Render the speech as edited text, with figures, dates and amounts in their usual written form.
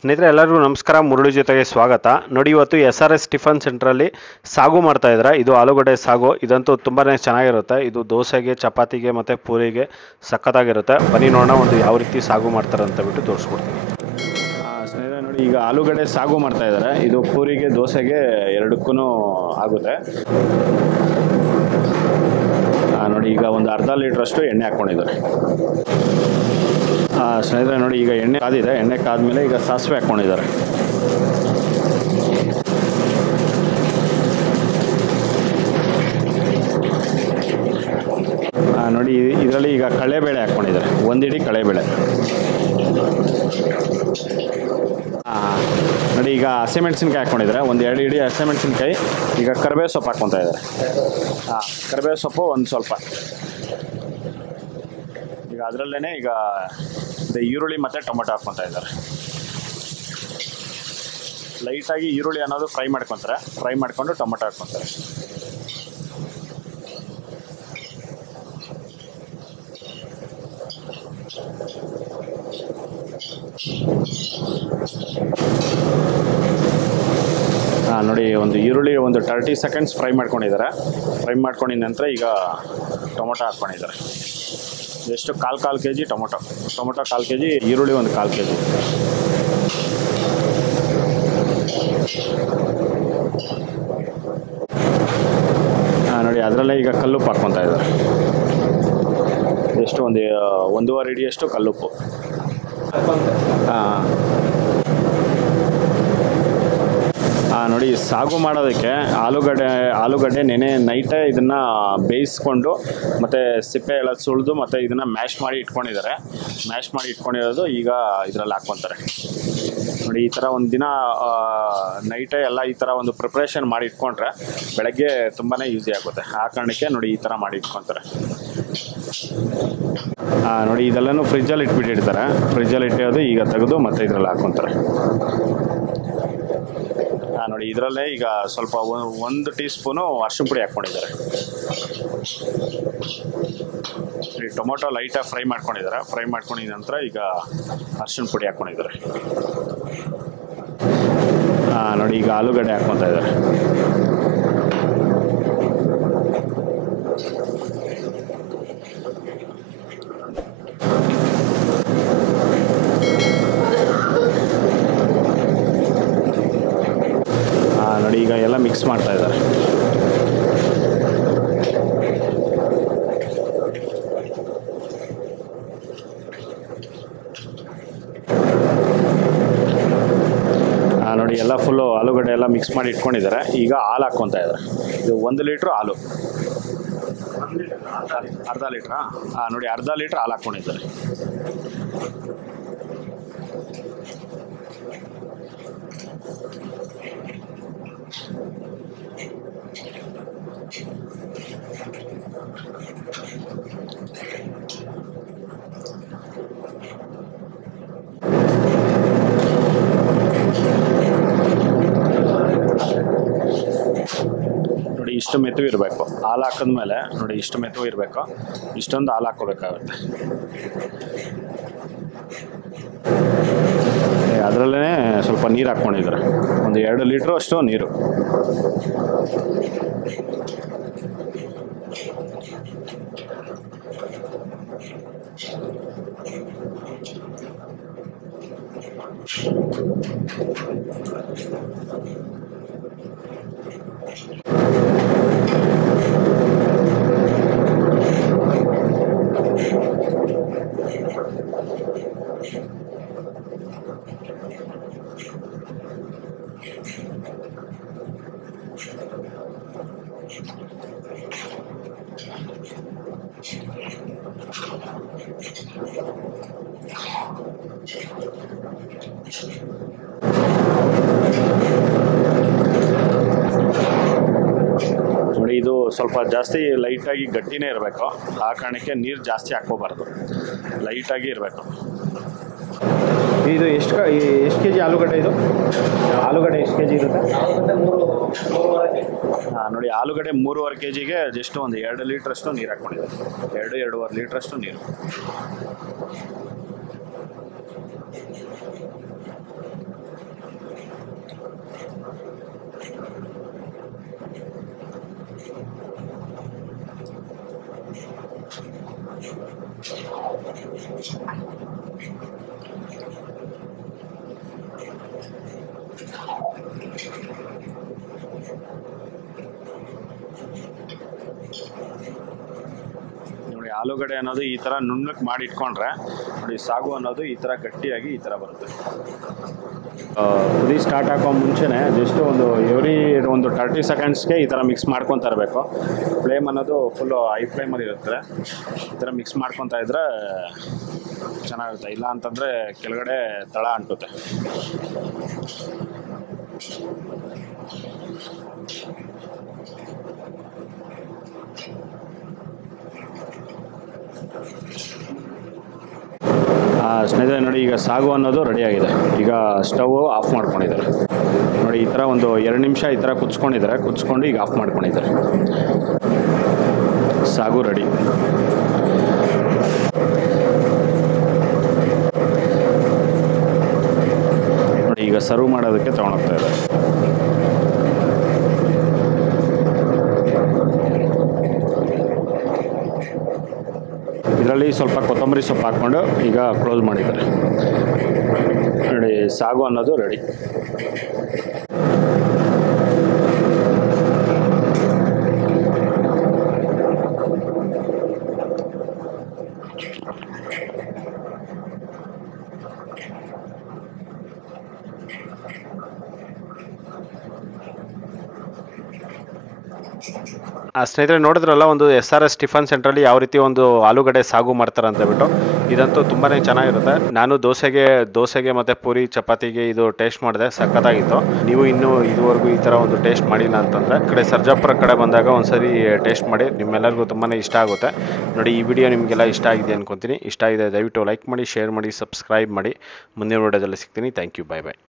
ಸ್ನೇಹಿತರೆ ಎಲ್ಲರಿಗೂ ನಮಸ್ಕಾರ. ಮುರಳಿ ಜೊತೆಗೆ ಸ್ವಾಗತ. ನೋಡಿ, ಇವತ್ತು SRS ಟಿಫನ್ ಸೆಂಟ್ರಲ್ಲಿ ಸಾಗು ಮಾಡ್ತಾ ಇದ್ದಾರೆ. ಇದು ಆಲೂಗಡ್ಡೆ ಸಾಗು. ಇದಂತೂ ತುಂಬಾ ಚೆನ್ನಾಗಿರುತ್ತೆ. ಇದು ದೋಸೆಗೆ, ಚಪಾತಿಗೆ ಮತ್ತು ಪೂರಿಗೆ ಸಖತ್ತಾಗಿರುತ್ತೆ. ಬನ್ನಿ ನೋಡೋಣ ಒಂದು ಯಾವ ರೀತಿ ಸಾಗು ಮಾಡ್ತಾರೆ ಅಂತ ಬಿಟ್ಟು ತೋರಿಸ್ಕೊಡ್ತೀನಿ. ಸ್ನೇಹಿತರೆ ನೋಡಿ, ಈಗ ಆಲೂಗಡ್ಡೆ ಸಾಗು ಮಾಡ್ತಾ ಇದ್ದಾರೆ. ಇದು ಪೂರಿಗೆ, ದೋಸೆಗೆ ಎರಡಕ್ಕೂ ಆಗುತ್ತೆ. ನೋಡಿ, ಈಗ ಒಂದು ಅರ್ಧ ಲೀಟ್ರಷ್ಟು ಎಣ್ಣೆ ಹಾಕ್ಕೊಂಡಿದ್ದಾರೆ. ಸ್ನೇಹಿತರೆ ನೋಡಿ, ಈಗ ಎಣ್ಣೆ ಕಾದಿದೆ. ಎಣ್ಣೆ ಕಾದ್ಮೇಲೆ ಈಗ ಸಾಸಿವೆ ಹಾಕ್ಕೊಂಡಿದ್ದಾರೆ. ನೋಡಿ, ಇದರಲ್ಲಿ ಈಗ ಕಡಲೆಬೇಳೆ ಹಾಕ್ಕೊಂಡಿದ್ದಾರೆ. ಒಂದಿಡಿ ಕಡಲೆಬೇಳೆ. ನೋಡಿ, ಈಗ ಹಸಿಮೆಣಸಿನ್ಕಾಯಿ ಹಾಕ್ಕೊಂಡಿದ್ದಾರೆ. ಒಂದು 2 ಇಡಿ ಹಸಿಮೆಣಸಿನ್ಕಾಯಿ. ಈಗ ಕರಿಬೇವು ಸೊಪ್ಪು ಹಾಕ್ಕೊತಾ ಇದ್ದಾರೆ. ಕರಿಬೇವು ಸೊಪ್ಪು ಒಂದು ಸ್ವಲ್ಪ. ಈಗ ಅದರಲ್ಲೇ ಈಗ ಈರುಳ್ಳಿ ಮತ್ತು ಟೊಮೊಟೊ ಹಾಕ್ಕೊತಾ ಇದ್ದಾರೆ. ಲೈಟಾಗಿ ಈರುಳ್ಳಿ ಅನ್ನೋದು ಫ್ರೈ ಮಾಡ್ಕೊತಾರೆ. ಫ್ರೈ ಮಾಡ್ಕೊಂಡು ಟೊಮೊಟೊ ಹಾಕ್ಕೊತಾರೆ. ನೋಡಿ, ಒಂದು ಈರುಳ್ಳಿ ಒಂದು 30 ಸೆಕೆಂಡ್ಸ್ ಫ್ರೈ ಮಾಡ್ಕೊಂಡಿದ್ದಾರೆ. ಫ್ರೈ ಮಾಡ್ಕೊಂಡಿದ ನಂತರ ಈಗ ಟೊಮೊಟೊ ಹಾಕ್ಕೊಂಡಿದ್ದಾರೆ. ಎಷ್ಟು ಕಾಲು kg ಟೊಮೊಟೊ 1/4 kg, ಈರುಳ್ಳಿ ಒಂದು 1/4 kg. ನೋಡಿ, ಅದರಲ್ಲೇ ಈಗ ಕಲ್ಲುಪ್ಪು ಹಾಕ್ಕೊತಾ ಇದ್ದಾರೆ. ಎಷ್ಟು ಒಂದು 1.5 ಇಡಿಯಷ್ಟು ಕಲ್ಲುಪ್ಪು. ನೋಡಿ, ಸಾಗು ಮಾಡೋದಕ್ಕೆ ಆಲೂಗಡ್ಡೆ ನೈಟೇ ಇದನ್ನು ಬೇಯಿಸ್ಕೊಂಡು ಮತ್ತು ಸಿಪ್ಪೆ ಎಲ್ಲ ಸುಳಿದು ಮತ್ತು ಇದನ್ನು ಮ್ಯಾಶ್ ಮಾಡಿ ಇಟ್ಕೊಂಡಿದ್ದಾರೆ. ಮ್ಯಾಶ್ ಮಾಡಿ ಇಟ್ಕೊಂಡಿರೋದು ಈಗ ಇದರಲ್ಲಿ ಹಾಕ್ಕೊತಾರೆ. ನೋಡಿ, ಈ ಥರ ಒಂದು ದಿನ ನೈಟೇ ಎಲ್ಲ ಈ ಥರ ಒಂದು ಪ್ರಿಪ್ರೇಷನ್ ಮಾಡಿ ಇಟ್ಕೊಂಡ್ರೆ ಬೆಳಗ್ಗೆ ತುಂಬಾ ಈಸಿ ಆಗುತ್ತೆ. ಆ ಕಾರಣಕ್ಕೆ ನೋಡಿ ಈ ಥರ ಮಾಡಿ ಇಟ್ಕೊತಾರೆ. ನೋಡಿ, ಇದೆಲ್ಲನೂ ಫ್ರಿಜ್ಜಲ್ಲಿ ಇಟ್ಬಿಟ್ಟಿರ್ತಾರೆ. ಫ್ರಿಜ್ಜಲ್ಲಿ ಇಟ್ಟಿರೋದು ಈಗ ತೆಗೆದು ಮತ್ತೆ ಇದರಲ್ಲಿ ಹಾಕ್ಕೊತಾರೆ. ನೋಡಿ, ಇದರಲ್ಲೇ ಈಗ ಸ್ವಲ್ಪ 1 ಟೀ ಸ್ಪೂನು ಅರಿಶಿನ ಪುಡಿ ಹಾಕ್ಕೊಂಡಿದ್ದಾರೆ. ಈ ಟೊಮೊಟೊ ಲೈಟಾಗಿ ಫ್ರೈ ಮಾಡ್ಕೊಂಡಿದ್ದಾರೆ. ಫ್ರೈ ಮಾಡ್ಕೊಂಡಿದ ನಂತರ ಈಗ ಅರಿಶಿನ ಪುಡಿ ಹಾಕ್ಕೊಂಡಿದ್ದಾರೆ. ನೋಡಿ, ಈಗ ಆಲೂಗಡ್ಡೆ ಹಾಕ್ಕೊತಾ ಇದ್ದಾರೆ. ನೋಡಿ, ಈಗ ಎಲ್ಲ ಮಿಕ್ಸ್ ಮಾಡ್ತಾ ಇದ್ದಾರೆ. ನೋಡಿ, ಎಲ್ಲ ಫುಲ್ಲು ಆಲೂಗಡ್ಡೆ ಎಲ್ಲ ಮಿಕ್ಸ್ ಮಾಡಿ ಇಟ್ಕೊಂಡಿದ್ದಾರೆ. ಈಗ ಹಾಲು ಹಾಕ್ಕೊತಾ ಇದ್ದಾರೆ. ಇದು 1 ಲೀಟ್ರ್ ಹಾಲು. ಅರ್ಧ ಲೀಟ್ರಾ? ನೋಡಿ, ಅರ್ಧ ಲೀಟ್ರ್ ಹಾಲು ಹಾಕ್ಕೊಂಡಿದ್ದಾರೆ. ನೋಡಿ, ಇಷ್ಟು ಮೆತ್ತಗೆ ಇರಬೇಕು. ಹಾಲು ಹಾಕಿದ್ಮೇಲೆ ನೋಡಿ, ಇಷ್ಟು ಮೆತ್ತಗೆ ಇರಬೇಕು. ಇಷ್ಟೊಂದು ಹಾಲು ಹಾಕ್ಕೋಬೇಕಾಗುತ್ತೆ. ಅದರಲ್ಲೇ ಸ್ವಲ್ಪ ನೀರು ಹಾಕ್ಕೊಂಡಿದ್ದಾರೆ. ಒಂದು 2 ಲೀಟ್ರು ಅಷ್ಟು ನೀರು. ನೋಡಿ, ಇದು ಸ್ವಲ್ಪ ಜಾಸ್ತಿ ಲೈಟಾಗಿ ಗಟ್ಟಿನೇ ಇರಬೇಕು. ಆ ಕಾರಣಕ್ಕೆ ನೀರು ಜಾಸ್ತಿ ಹಾಕ್ಕೋಬಾರ್ದು, ಲೈಟಾಗಿ ಇರಬೇಕು. ಇದು ಎಷ್ಟು kg ಆಲೂಗಡ್ಡೆ? ಇದು ಆಲೂಗಡ್ಡೆ ಎಷ್ಟು kg ಇರುತ್ತೆ? ನೋಡಿ, ಆಲೂಗಡ್ಡೆ 3.5 kgಗೆ ಜಸ್ಟ್ ಒಂದು 2 ಲೀಟ್ರಷ್ಟು ನೀರು ಹಾಕ್ಕೊಂಡಿದ್ದಾರೆ. 2-2.5 ಲೀಟ್ರಷ್ಟು ನೀರು. ನೋಡಿ ಆಲೂಗಡ್ಡೆ ಅನ್ನೋದು ಈ ಥರ ನುಣ್ಣಕ್ಕೆ ಮಾಡಿ ಇಟ್ಕೊಂಡ್ರೆ ನೋಡಿ ಸಾಗು ಅನ್ನೋದು ಈ ಥರ ಗಟ್ಟಿಯಾಗಿ ಈ ಥರ ಬರುತ್ತೆ. ಕುದಿ ಸ್ಟಾರ್ಟ್ ಹಾಕೋ ಮುಂಚೆನೇ ಜಸ್ಟ್ ಒಂದು ಒಂದು 30 ಸೆಕೆಂಡ್ಸ್ಗೆ ಈ ಥರ ಮಿಕ್ಸ್ ಮಾಡ್ಕೊತಾ ಇರಬೇಕು. ಫ್ಲೇಮ್ ಅನ್ನೋದು ಫುಲ್ಲು ಹೈ ಫ್ಲೇಮಲ್ಲಿ ಇರುತ್ತೆ. ಈ ಥರ ಮಿಕ್ಸ್ ಮಾಡ್ಕೊತಾ ಇದ್ರೆ ಚೆನ್ನಾಗಿರುತ್ತೆ, ಇಲ್ಲ ಅಂತಂದರೆ ಕೆಳಗಡೆ ತಳ ಅಂಟುತ್ತೆ. ಸ್ನೇಹಿತರೆ ನೋಡಿ, ಈಗ ಸಾಗು ಅನ್ನೋದು ರೆಡಿಯಾಗಿದೆ. ಈಗ ಸ್ಟವ್ ಆಫ್ ಮಾಡ್ಕೊಂಡಿದ್ದಾರೆ ನೋಡಿ. ಈ ಥರ ಒಂದು 2 ನಿಮಿಷ ಈ ಥರ ಕುದಿಸ್ಕೊಂಡು ಈಗ ಆಫ್ ಮಾಡ್ಕೊಂಡಿದ್ದಾರೆ. ಸಾಗು ರೆಡಿ. ನೋಡಿ ಈಗ ಸರ್ವ್ ಮಾಡೋದಕ್ಕೆ ತೊಗೊಂಡೋಗ್ತಾ ಇದೆ. ಇದರಲ್ಲಿ ಸ್ವಲ್ಪ ಕೊತ್ತಂಬರಿ ಸೊಪ್ಪು ಹಾಕ್ಕೊಂಡು ಈಗ ಕ್ಲೋಸ್ ಮಾಡಿದ್ದಾರೆ ನೋಡಿ. ಸಾಗು ಅನ್ನೋದು ರೆಡಿ. ಸ್ನೇಹಿತರೆ ನೋಡಿದ್ರಲ್ಲ, ಒಂದು SRS ಟಿಫನ್ ಸೆಂಟ್ರಲ್ಲಿ ಯಾವ ರೀತಿ ಒಂದು ಆಲೂಗಡ್ಡೆ ಸಾಗು ಮಾಡ್ತಾರೆ ಅಂತ ಬಿಟ್ಟು. ಇದಂತೂ ತುಂಬಾ ಚೆನ್ನಾಗಿರುತ್ತೆ. ನಾನು ದೋಸೆಗೆ ಮತ್ತು ಪೂರಿ ಚಪಾತಿಗೆ ಇದು ಟೇಸ್ಟ್ ಮಾಡಿದೆ, ಸಖತ್ತಾಗಿತ್ತು. ನೀವು ಇನ್ನೂ ಇದುವರೆಗೂ ಈ ಥರ ಒಂದು ಟೇಸ್ಟ್ ಮಾಡಿಲ್ಲ ಅಂತಂದರೆ ಕಡೆ ಸರ್ಜಾಪುರ ಕಡೆ ಬಂದಾಗ ಒಂದ್ಸರಿ ಟೇಸ್ಟ್ ಮಾಡಿ, ನಿಮ್ಮೆಲ್ಲರಿಗೂ ತುಂಬಾ ಇಷ್ಟ ಆಗುತ್ತೆ ನೋಡಿ. ಈ ವಿಡಿಯೋ ನಿಮಗೆಲ್ಲ ಇಷ್ಟ ಆಗಿದೆ ಅನ್ಕೊತೀನಿ. ಇಷ್ಟ ಆಗಿದೆ ದಯವಿಟ್ಟು ಲೈಕ್ ಮಾಡಿ, ಶೇರ್ ಮಾಡಿ, ಸಬ್ಸ್ಕ್ರೈಬ್ ಮಾಡಿ. ಮುಂದಿನ ವಿಡಿಯೋದಲ್ಲಿ ಸಿಗ್ತೀನಿ. Thank you, bye by.